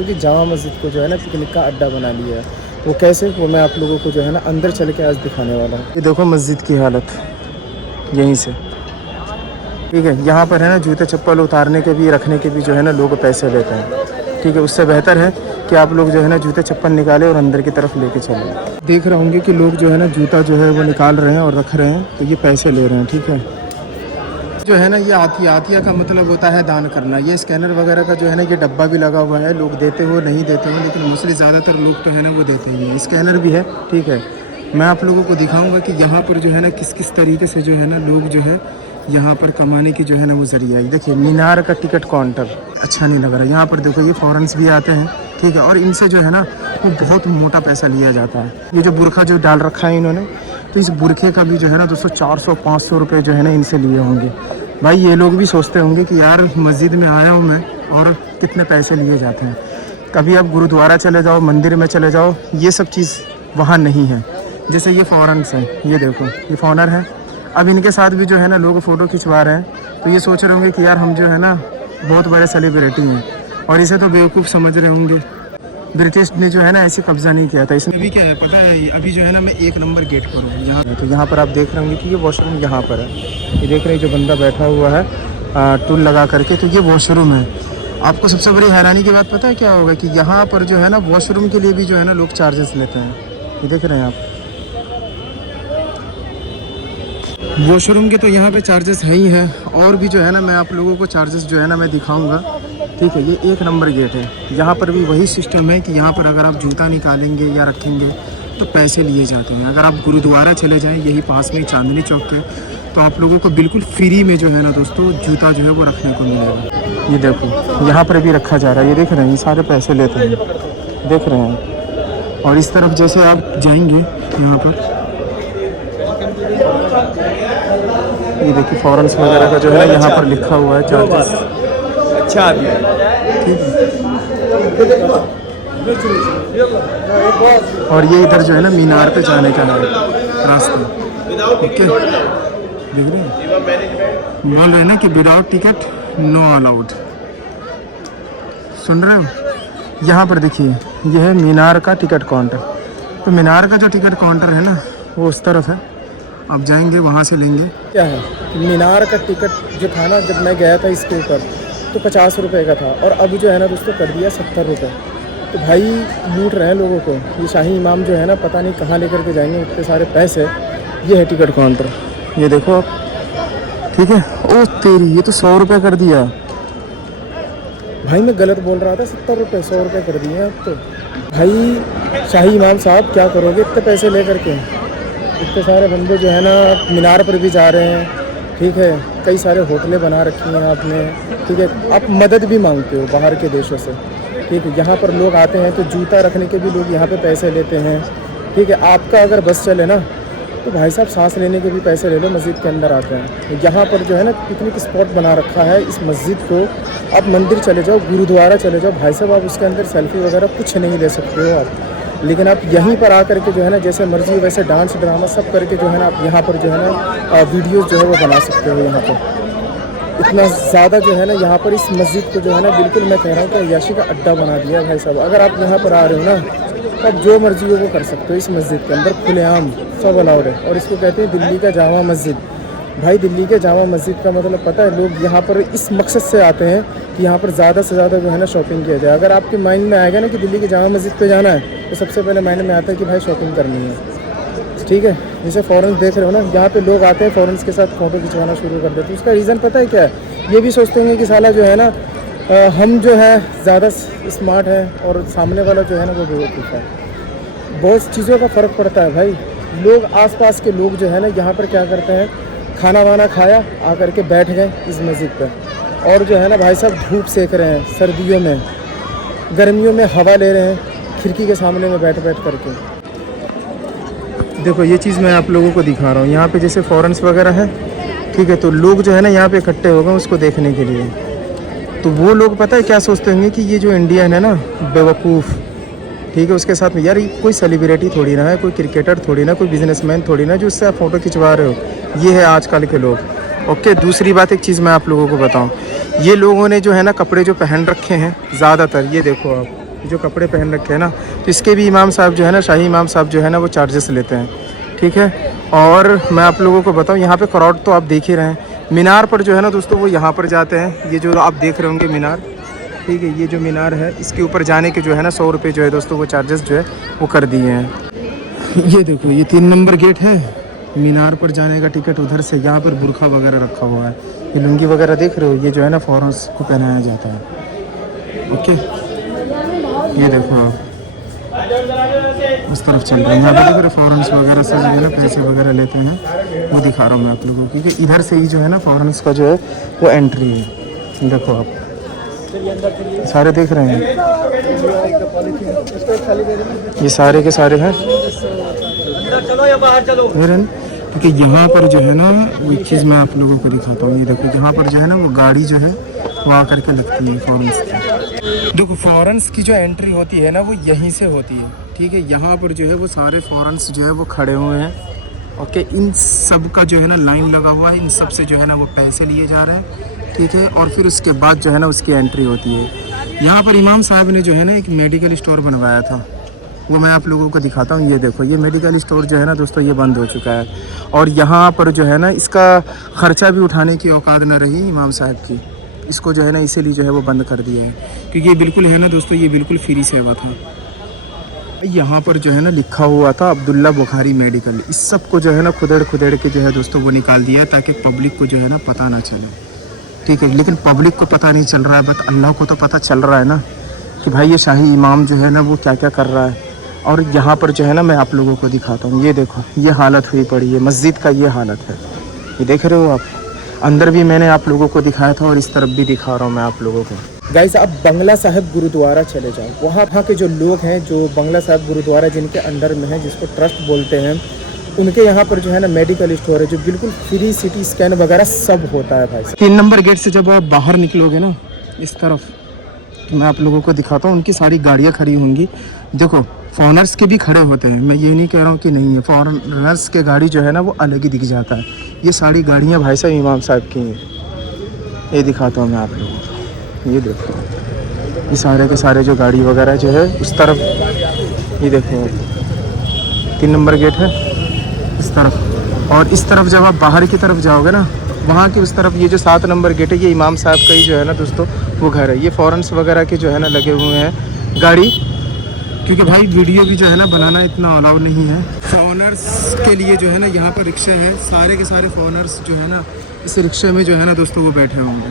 क्योंकि जामा मस्जिद को जो है ना पिकनिक का अड्डा बना लिया है। वो कैसे, वो मैं आप लोगों को जो है ना अंदर चल के आज दिखाने वाला हूँ। ये देखो मस्जिद की हालत यहीं से, ठीक है। यहाँ पर है ना जूते चप्पल उतारने के भी, रखने के भी जो है ना लोग पैसे लेते हैं, ठीक है। उससे बेहतर है कि आप लोग जो है ना जूते चप्पल निकालें और अंदर की तरफ लेके चलें। देख रहे होंगे कि लोग जो है ना जूता जो है वो निकाल रहे हैं और रख रहे हैं, तो ये पैसे ले रहे हैं, ठीक है। जो है ना ये आतिया का मतलब होता है दान करना। ये स्कैनर वगैरह का जो है ना ये डब्बा भी लगा हुआ है, लोग देते हो नहीं देते हो, लेकिन मोस्टली ज़्यादातर लोग तो है ना वो देते ही हैं। स्कैनर भी है, ठीक है। मैं आप लोगों को दिखाऊंगा कि यहाँ पर जो है ना किस किस तरीके से जो है ना लोग जो है यहाँ पर कमाने की जो है ना वो जरिया है। देखिए मीनार का टिकट काउंटर अच्छा नहीं लग रहा। यहाँ पर देखो ये फॉरेन्स भी आते हैं, ठीक है, और इनसे जो है ना वो बहुत मोटा पैसा लिया जाता है। ये जो बुरखा जो डाल रखा है इन्होंने, तो इस बुरखे का भी जो है ना 200 400 500 रुपये जो है ना इनसे लिए होंगे। भाई ये लोग भी सोचते होंगे कि यार मस्जिद में आया हूँ मैं और कितने पैसे लिए जाते हैं। कभी आप गुरुद्वारा चले जाओ, मंदिर में चले जाओ, ये सब चीज़ वहाँ नहीं है। जैसे ये फॉरेन्स हैं, ये देखो ये फॉरेनर है। अब इनके साथ भी जो है ना लोग फ़ोटो खिंचवा रहे हैं, तो ये सोच रहे होंगे कि यार हम जो है ना बहुत बड़े सेलिब्रिटी हैं, और इसे तो बेवकूफ़ समझ रहे होंगे। ब्रिटिश ने जो है ना ऐसे कब्ज़ा नहीं किया था। इसमें अभी क्या है पता है, अभी जो है ना मैं 1 नंबर गेट पर हूँ यहाँ। तो यहाँ पर आप देख रहे होंगे कि ये वॉशरूम यहाँ पर है। ये देख रहे हैं जो बंदा बैठा हुआ है टूल लगा करके, तो ये वॉशरूम है। आपको सबसे बड़ी हैरानी की बात पता है क्या होगा, कि यहाँ पर जो है ना वॉशरूम के लिए भी जो है ना लोग चार्जेस लेते हैं। ये देख रहे हैं आप, वॉशरूम के तो यहाँ पे चार्जेस है ही है, और भी जो है ना मैं आप लोगों को चार्जेस जो है ना मैं दिखाऊंगा, ठीक है। ये 1 नंबर गेट है। यहाँ पर भी वही सिस्टम है कि यहाँ पर अगर आप जूता निकालेंगे या रखेंगे तो पैसे लिए जाते हैं। अगर आप गुरुद्वारा चले जाएं, यही पास में चांदनी चौक के, तो आप लोगों को बिल्कुल फ्री में जो है ना दोस्तों जूता जो है वो रखने को मिलेगा। ये देखो यहाँ पर भी रखा जा रहा है, ये देख रहे हैं, ये सारे पैसे लेते हैं, देख रहे हैं। और इस तरफ जैसे आप जाएंगे यहाँ पर, ये देखिए फॉरेन्स वगैरह का जो है यहाँ पर लिखा हुआ है चार्जेस। अच्छा ठीक है। और ये इधर जो है ना मीनार पे जाने का है रास्ता, ओके। देख रहे हैं बोल रहे हैं ना कि विदाउट टिकट नो अलाउड, सुन रहे हो। यहाँ पर देखिए यह है मीनार का टिकट काउंटर। तो मीनार का जो टिकट काउंटर है ना वो उस तरफ है, आप जाएंगे वहाँ से लेंगे। क्या है मीनार का टिकट जो था ना, जब मैं गया था इसके ऊपर तो 50 रुपये का था, और अब जो है ना दोस्तों कर दिया 70 रुपये। तो भाई लूट रहे हैं लोगों को। ये शाही इमाम जो है ना पता नहीं कहाँ लेकर के जाएंगे इतने सारे पैसे। ये है टिकट काउंटर, ये देखो आप, ठीक है। ओ तेरी, ये तो 100 रुपये कर दिया भाई। मैं गलत बोल रहा था, 70 रुपये 100 रुपये कर दिए अब तो। भाई शाही इमाम साहब क्या करोगे इतने पैसे ले करके। इतने सारे बंदे जो है ना मीनार पर भी जा रहे हैं, ठीक है। कई सारे होटलें बना रखी हैं आपने, ठीक है। आप मदद भी मांगते हो बाहर के देशों से, ठीक है। यहाँ पर लोग आते हैं तो जूता रखने के भी लोग यहाँ पे पैसे लेते हैं, ठीक है। आपका अगर बस चले ना तो भाई साहब सांस लेने के भी पैसे ले लो, मस्जिद के अंदर आते हैं। यहाँ पर जो है ना पिकनिक स्पॉट बना रखा है इस मस्जिद को। आप मंदिर चले जाओ, गुरुद्वारा चले जाओ, भाई साहब आप उसके अंदर सेल्फी वगैरह कुछ नहीं ले सकते हो आप, लेकिन आप यहीं पर आकर के जो है ना जैसे मर्जी वैसे डांस ड्रामा सब करके जो है ना आप यहाँ पर जो है ना वीडियोस जो है वो बना सकते हो। यहाँ पर इतना ज़्यादा जो है ना यहाँ पर इस मस्जिद को जो है ना बिल्कुल मैं कह रहा हूँ कि अय्याशी का अड्डा बना दिया भाई साहब। अगर आप यहाँ पर आ रहे हो ना तो आप जो मर्जी हो वो कर सकते हो इस मस्जिद के अंदर, खुलेआम सब अलाउड है। और इसको कहते हैं दिल्ली का जामा मस्जिद। भाई दिल्ली के जामा मस्जिद का मतलब पता है, लोग यहाँ पर इस मकसद से आते हैं कि यहाँ पर ज़्यादा से ज़्यादा जो है ना शॉपिंग किया जाए। अगर आपके माइंड में आएगा ना कि दिल्ली के जामा मस्जिद पे जाना है तो सबसे पहले माइंड में आता है कि भाई शॉपिंग करनी है, ठीक है। जैसे फॉरेन्स देख रहे हो ना, यहाँ पे लोग आते हैं फॉरेन्स के साथ फ़ोटो खिंचवाना शुरू कर देते हैं। उसका रीज़न पता है क्या है, ये भी सोचते हैं कि साला जो है ना हम जो है ज़्यादा स्मार्ट है और सामने वाला जो है ना वो बेवकूफ़ है। बहुत चीज़ों का फ़र्क पड़ता है भाई। लोग आसपास के लोग जो है ना यहाँ पर क्या करते हैं, खाना वाना खाया आकर के बैठ गए इस मस्जिद पर, और जो है ना भाई साहब धूप सेक रहे हैं, सर्दियों में गर्मियों में हवा ले रहे हैं खिड़की के सामने में बैठ करके। देखो ये चीज़ मैं आप लोगों को दिखा रहा हूँ। यहाँ पे जैसे फॉरेन्स वगैरह है, ठीक है, तो लोग जो है ना यहाँ पे इकट्ठे हो गए उसको देखने के लिए। तो वो लोग पता है क्या सोचते होंगे कि ये जो इंडियन है ना बेवकूफ़, ठीक है, उसके साथ में यार कोई सेलिब्रिटी थोड़ी ना है, कोई क्रिकेटर थोड़ी ना, कोई बिजनेसमैन थोड़ी ना जो उससे आप फ़ोटो खिंचवा रहे हो। ये है आजकल के लोग, ओके। दूसरी बात एक चीज़ मैं आप लोगों को बताऊं, ये लोगों ने जो है ना कपड़े जो पहन रखे हैं ज़्यादातर, ये देखो आप, जो कपड़े पहन रखे हैं ना, तो इसके भी इमाम साहब जो है ना, शाही इमाम साहब जो है ना, वो चार्जेस लेते हैं, ठीक है। और मैं आप लोगों को बताऊं, यहाँ पे क्राउड तो आप देख ही रहे हैं। मीनार पर जो है ना दोस्तों, वो यहाँ पर जाते हैं, ये जो आप देख रहे होंगे मीनार, ठीक है, ये जो मीनार है इसके ऊपर जाने के जो है ना 100 रुपये जो है दोस्तों, वो चार्जेस जो है वो कर दिए हैं। ये देखो, ये 3 नंबर गेट है, मीनार पर जाने का टिकट उधर से। यहाँ पर बुरखा वगैरह रखा हुआ है, ये लुंगी वगैरह देख रहे हो, ये जो है ना फॉरेनर्स को पहनाया जाता है, ओके। ये देखो आप उस तरफ चल रहे हैं, यहाँ पर देख रहे फॉरेनर्स वगैरह से जो है ना पैसे वगैरह लेते हैं, वो दिखा रहा हूँ मैं आप लोगों को, क्योंकि इधर से ही जो है ना फॉरेनर्स का जो है वो एंट्री है। देखो आप सारे देख रहे हैं, ये सारे के सारे हैं, क्योंकि यहाँ पर जो है ना वो एक चीज़ मैं आप लोगों को दिखाता हूँ। ये देखो, यहाँ पर जो है ना वो गाड़ी जो है वो आकर के लगती है फॉरेंस की। देखो, फॉरेंस की जो एंट्री होती है ना वो यहीं से होती है, ठीक है। यहाँ पर जो है वो सारे फॉरेंस जो है वो खड़े हुए हैं, ओके। इन सब का जो है ना लाइन लगा हुआ है, इन सब से जो है ना वो पैसे लिए जा रहे हैं, ठीक है। और फिर उसके बाद जो है ना उसकी एंट्री होती है। यहाँ पर इमाम साहब ने जो है ना एक मेडिकल स्टोर बनवाया था, वो मैं आप लोगों को दिखाता हूँ। ये देखो, ये मेडिकल स्टोर जो है ना दोस्तों, ये बंद हो चुका है। और यहाँ पर जो है ना इसका ख़र्चा भी उठाने की औकात ना रही इमाम साहब की, इसको जो है ना इसीलिए जो है वो बंद कर दिया है, क्योंकि ये बिल्कुल है ना दोस्तों, ये बिल्कुल फ्री सेवा था। यहाँ पर जो है ना लिखा हुआ था अब्दुल्ला बुखारी मेडिकल, इस सब को जो है ना खुदेड़ के जो है दोस्तों वो निकाल दिया, ताकि पब्लिक को जो है ना पता ना चले, ठीक है। लेकिन पब्लिक को पता नहीं चल रहा है, बट अल्लाह को तो पता चल रहा है ना कि भाई ये शाही इमाम जो है ना वो क्या क्या कर रहा है। और यहाँ पर जो है ना मैं आप लोगों को दिखाता हूँ, ये देखो, ये हालत हुई पड़ी है मस्जिद का, ये हालत है, ये देख रहे हो आप। अंदर भी मैंने आप लोगों को दिखाया था और इस तरफ भी दिखा रहा हूँ मैं आप लोगों को। गाइस, आप बंगला साहिब गुरुद्वारा चले जाओ, वहाँ के जो लोग हैं, जो बंगला साहिब गुरुद्वारा जिनके अंडर में है, जिसको ट्रस्ट बोलते हैं, उनके यहाँ पर जो है ना मेडिकल स्टोर है, जो बिल्कुल फ्री सिटी स्कैन वगैरह सब होता है भाई। 3 नंबर गेट से जब आप बाहर निकलोगे ना इस तरफ, तो मैं आप लोगों को दिखाता हूँ, उनकी सारी गाड़ियाँ खड़ी होंगी। देखो, फॉरेनर्स के भी खड़े होते हैं, मैं ये नहीं कह रहा हूँ कि नहीं है, फॉरेनर्स के गाड़ी जो है ना वो अलग ही दिख जाता है। ये सारी गाड़ियाँ भाई साहब इमाम साहब की हैं, ये दिखाता हूँ मैं आप लोगों को। ये देखो, ये सारे के सारे जो गाड़ी वगैरह जो है उस तरफ, ये देखो 3 नंबर गेट है इस तरफ। और इस तरफ जब आप बाहर की तरफ जाओगे ना, वहाँ की उस तरफ ये जो 7 नंबर गेट है, ये इमाम साहब का ही जो है ना दोस्तों वो घर है। ये फॉरेनर्स वगैरह के जो है ना लगे हुए हैं गाड़ी, क्योंकि भाई वीडियो भी जो है ना बनाना इतना अलाउ नहीं है। फॉरेनर्स के लिए जो है ना यहाँ पर रिक्शे हैं, सारे के सारे फॉरेनर्स जो है ना इस रिक्शे में जो है ना दोस्तों वो बैठे होंगे,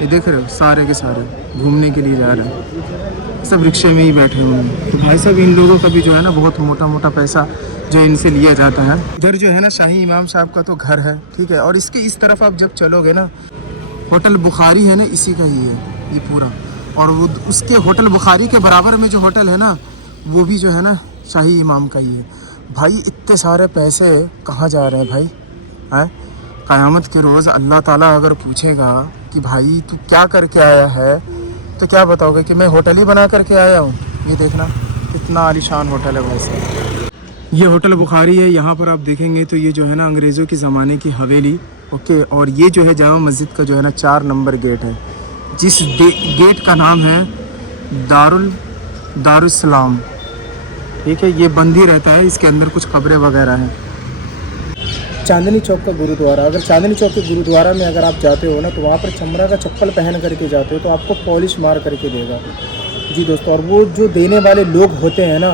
ये देख रहे हो, सारे के सारे घूमने के लिए जा रहे हैं, सब रिक्शे में ही बैठे हुए हैं। तो भाई साहब इन लोगों का भी जो है ना बहुत मोटा मोटा पैसा जो इनसे लिया जाता है। इधर जो है ना शाही इमाम साहब का तो घर है, ठीक है। और इसके इस तरफ आप जब चलोगे ना, होटल बुखारी है ना, इसी का ही है ये पूरा। और वो उसके होटल बुखारी के बराबर में जो होटल है ना, वो भी जो है ना शाही इमाम का ही है। भाई इतने सारे पैसे कहाँ जा रहे हैं भाई, हैं? क़यामत के रोज़ अल्लाह ताला अगर पूछेगा कि भाई तू क्या करके आया है, तो क्या बताओगे कि मैं होटल ही बना करके आया हूँ। ये देखना कितना आलीशान होटल है भाई साहब। ये होटल बुखारी है, यहाँ पर आप देखेंगे तो ये जो है ना अंग्रेज़ों के ज़माने की हवेली, ओके। और ये जो है जामा मस्जिद का जो है ना 4 नंबर गेट है, जिस गेट का नाम है दारुस्सलाम, ठीक है। ये बंद ही रहता है, इसके अंदर कुछ कब्रें वगैरह हैं। चांदनी चौक का गुरुद्वारा, अगर चांदनी चौक के गुरुद्वारा में अगर आप जाते हो ना, तो वहाँ पर चमड़ा का चप्पल पहन करके जाते हो तो आपको पॉलिश मार करके देगा जी दोस्तों। और वो जो देने वाले लोग होते हैं ना,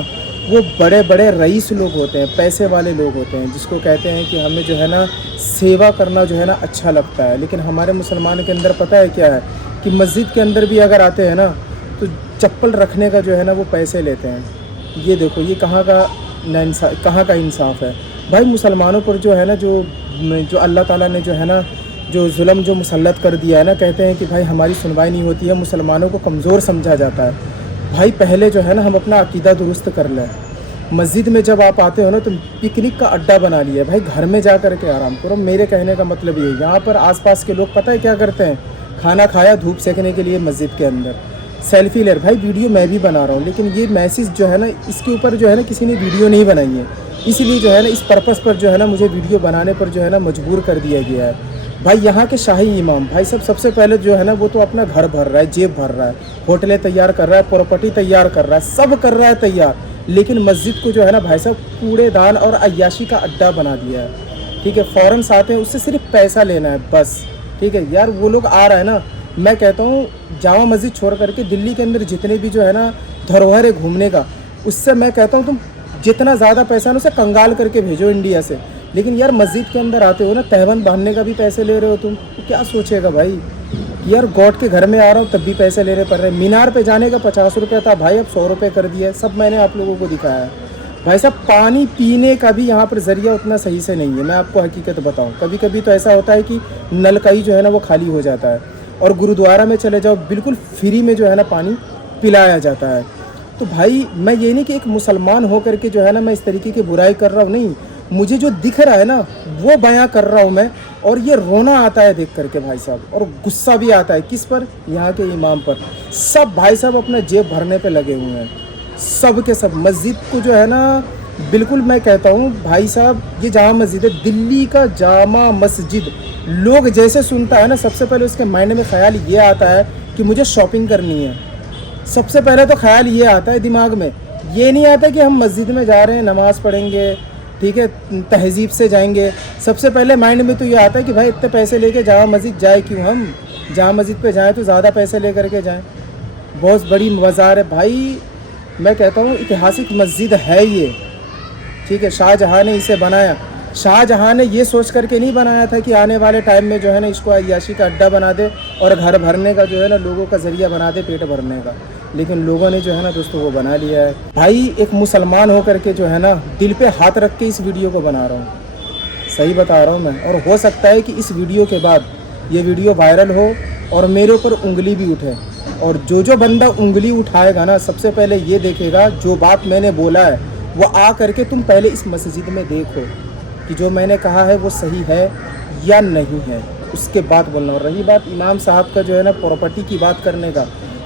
वो बड़े बड़े रईस लोग होते हैं, पैसे वाले लोग होते हैं, जिसको कहते हैं कि हमें जो है ना सेवा करना जो है ना अच्छा लगता है। लेकिन हमारे मुसलमान के अंदर पता है क्या है कि मस्जिद के अंदर भी अगर आते हैं ना, तो चप्पल रखने का जो है ना वो पैसे लेते हैं। ये देखो, ये कहाँ का इंसाफ है भाई। मुसलमानों पर जो है ना जो अल्लाह ताला ने जो है ना जो जुल्म जो मुसल्लत कर दिया है ना, कहते हैं कि भाई हमारी सुनवाई नहीं होती है, मुसलमानों को कमज़ोर समझा जाता है। भाई पहले जो है ना हम अपना अकीदा दुरुस्त कर लें। मस्जिद में जब आप आते हो ना, तो पिकनिक का अड्डा बना लिया भाई, घर में जा कर के आराम करो। मेरे कहने का मतलब ये, यहाँ पर आसपास के लोग पता है क्या करते हैं, खाना खाया धूप सेकने के लिए मस्जिद के अंदर सेल्फी ले। भाई वीडियो मैं भी बना रहा हूँ, लेकिन ये मैसेज जो है ना इसके ऊपर जो है ना किसी ने वीडियो नहीं बनाई है, इसीलिए जो है ना इस पर्पस पर जो है ना मुझे वीडियो बनाने पर जो है ना मजबूर कर दिया गया है। भाई यहाँ के शाही इमाम भाई साहब सबसे पहले जो है ना वो तो अपना घर भर रहा है, जेब भर रहा है, होटलें तैयार कर रहा है, प्रॉपर्टी तैयार कर रहा है, सब कर रहा है तैयार, लेकिन मस्जिद को जो है ना भाई साहब कूड़ेदान और अय्याशी का अड्डा बना दिया है। ठीक है, फ़ौरन आते हैं, उससे सिर्फ पैसा लेना है बस। ठीक है यार, वो लोग आ रहा है ना, मैं कहता हूँ जामा मस्जिद छोड़ करके दिल्ली के अंदर जितने भी जो है ना धरोहर है घूमने का, उससे मैं कहता हूँ तुम जितना ज़्यादा पैसा ना उसे कंगाल करके भेजो इंडिया से, लेकिन यार मस्जिद के अंदर आते हो ना तहबंद बांधने का भी पैसे ले रहे हो तुम, तो क्या सोचेगा भाई यार, गॉड के घर में आ रहा हूँ तब भी पैसे ले रहे पड़ रहे। मीनार पे जाने का 50 रुपये था भाई, अब 100 रुपये कर दिया है, सब मैंने आप लोगों को दिखाया है। भाई साहब पानी पीने का भी यहाँ पर ज़रिया उतना सही से नहीं है, मैं आपको हकीकत बताऊँ। कभी कभी तो ऐसा होता है कि नल का ही जो है ना वो खाली हो जाता है, और गुरुद्वारा में चले जाओ बिल्कुल फ्री में जो है ना पानी पिलाया जाता है। तो भाई मैं ये नहीं कि एक मुसलमान हो करके जो है ना मैं इस तरीके की बुराई कर रहा हूँ, नहीं, मुझे जो दिख रहा है ना वो बयां कर रहा हूँ मैं, और ये रोना आता है देख करके भाई साहब, और गुस्सा भी आता है किस पर, यहाँ के इमाम पर। सब भाई साहब अपना जेब भरने पे लगे हुए हैं, सब के सब। मस्जिद को जो है ना बिल्कुल मैं कहता हूँ भाई साहब, ये जामा मस्जिद है, दिल्ली का जामा मस्जिद। लोग जैसे सुनता है ना सबसे पहले उसके माइंड में ख्याल ये आता है कि मुझे शॉपिंग करनी है, सबसे पहले तो ख्याल ये आता है दिमाग में, ये नहीं आता कि हम मस्जिद में जा रहे हैं नमाज़ पढ़ेंगे, ठीक है, तहजीब से जाएंगे। सबसे पहले माइंड में तो ये आता है कि भाई इतने पैसे लेके जामा मस्जिद जाए क्यों, हम जामा मस्जिद पे जाएं तो ज़्यादा पैसे ले करके जाएं, बहुत बड़ी मज़ार है भाई। मैं कहता हूँ ऐतिहासिक मस्जिद है ये, ठीक है, शाहजहाँ ने इसे बनाया। शाहजहाँ ने ये सोच करके नहीं बनाया था कि आने वाले टाइम में जो है ना इसको अय्याशी का अड्डा बना दे और घर भरने का जो है ना लोगों का ज़रिया बना दे पेट भरने का, लेकिन लोगों ने जो है ना दोस्तों वो बना लिया है। भाई एक मुसलमान हो करके जो है ना दिल पे हाथ रख के इस वीडियो को बना रहा हूँ, सही बता रहा हूँ मैं, और हो सकता है कि इस वीडियो के बाद ये वीडियो वायरल हो और मेरे ऊपर उंगली भी उठे, और जो बंदा उंगली उठाएगा ना सबसे पहले ये देखेगा जो बात मैंने बोला है वो आ करके तुम पहले इस मस्जिद में देखो कि जो मैंने कहा है वो सही है या नहीं है, उसके बाद बोलना। और रही बात इमाम साहब का जो है ना प्रॉपर्टी की बात करने का,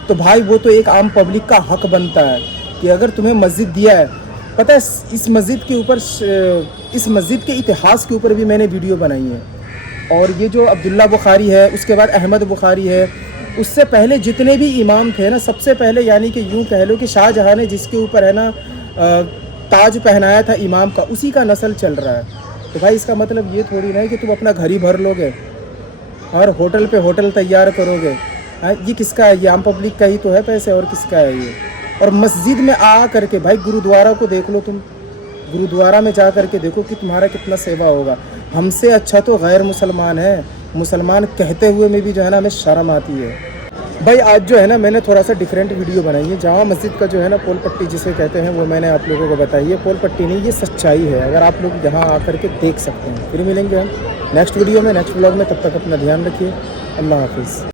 तो भाई वो तो एक आम पब्लिक का हक बनता है कि अगर तुम्हें मस्जिद दिया है, पता है इस मस्जिद के ऊपर, इस मस्जिद के इतिहास के ऊपर भी मैंने वीडियो बनाई है, और ये जो अब्दुल्ला बुखारी है, उसके बाद अहमद बुखारी है, उससे पहले जितने भी इमाम थे ना, सबसे पहले यानी कि यूँ कह लो कि शाहजहाँ ने जिसके ऊपर है ना ताज पहनाया था इमाम का, उसी का नस्ल चल रहा है। तो भाई इसका मतलब ये थोड़ी ना है कि तुम अपना घर ही भर लोगे और होटल पे होटल तैयार करोगे। हाँ, ये किसका है, ये आम पब्लिक का ही तो है पैसे, और किसका है ये। और मस्जिद में आ करके भाई गुरुद्वारा को देख लो, तुम गुरुद्वारा में जा करके देखो कि तुम्हारा कितना सेवा होगा। हमसे अच्छा तो गैर मुसलमान है, मुसलमान कहते हुए में भी जो है ना हमें शर्म आती है। भाई आज जो है ना मैंने थोड़ा सा डिफरेंट वीडियो बनाई है, जामा मस्जिद का जो है ना पोल पट्टी जिसे कहते हैं वो मैंने आप लोगों को बताई है। पोल पट्टी नहीं, ये सच्चाई है, अगर आप लोग यहाँ आकर के देख सकते हैं। फिर मिलेंगे हम नेक्स्ट वीडियो में, नेक्स्ट व्लॉग में, तब तक अपना ध्यान रखिए। अल्लाह हाफिज़।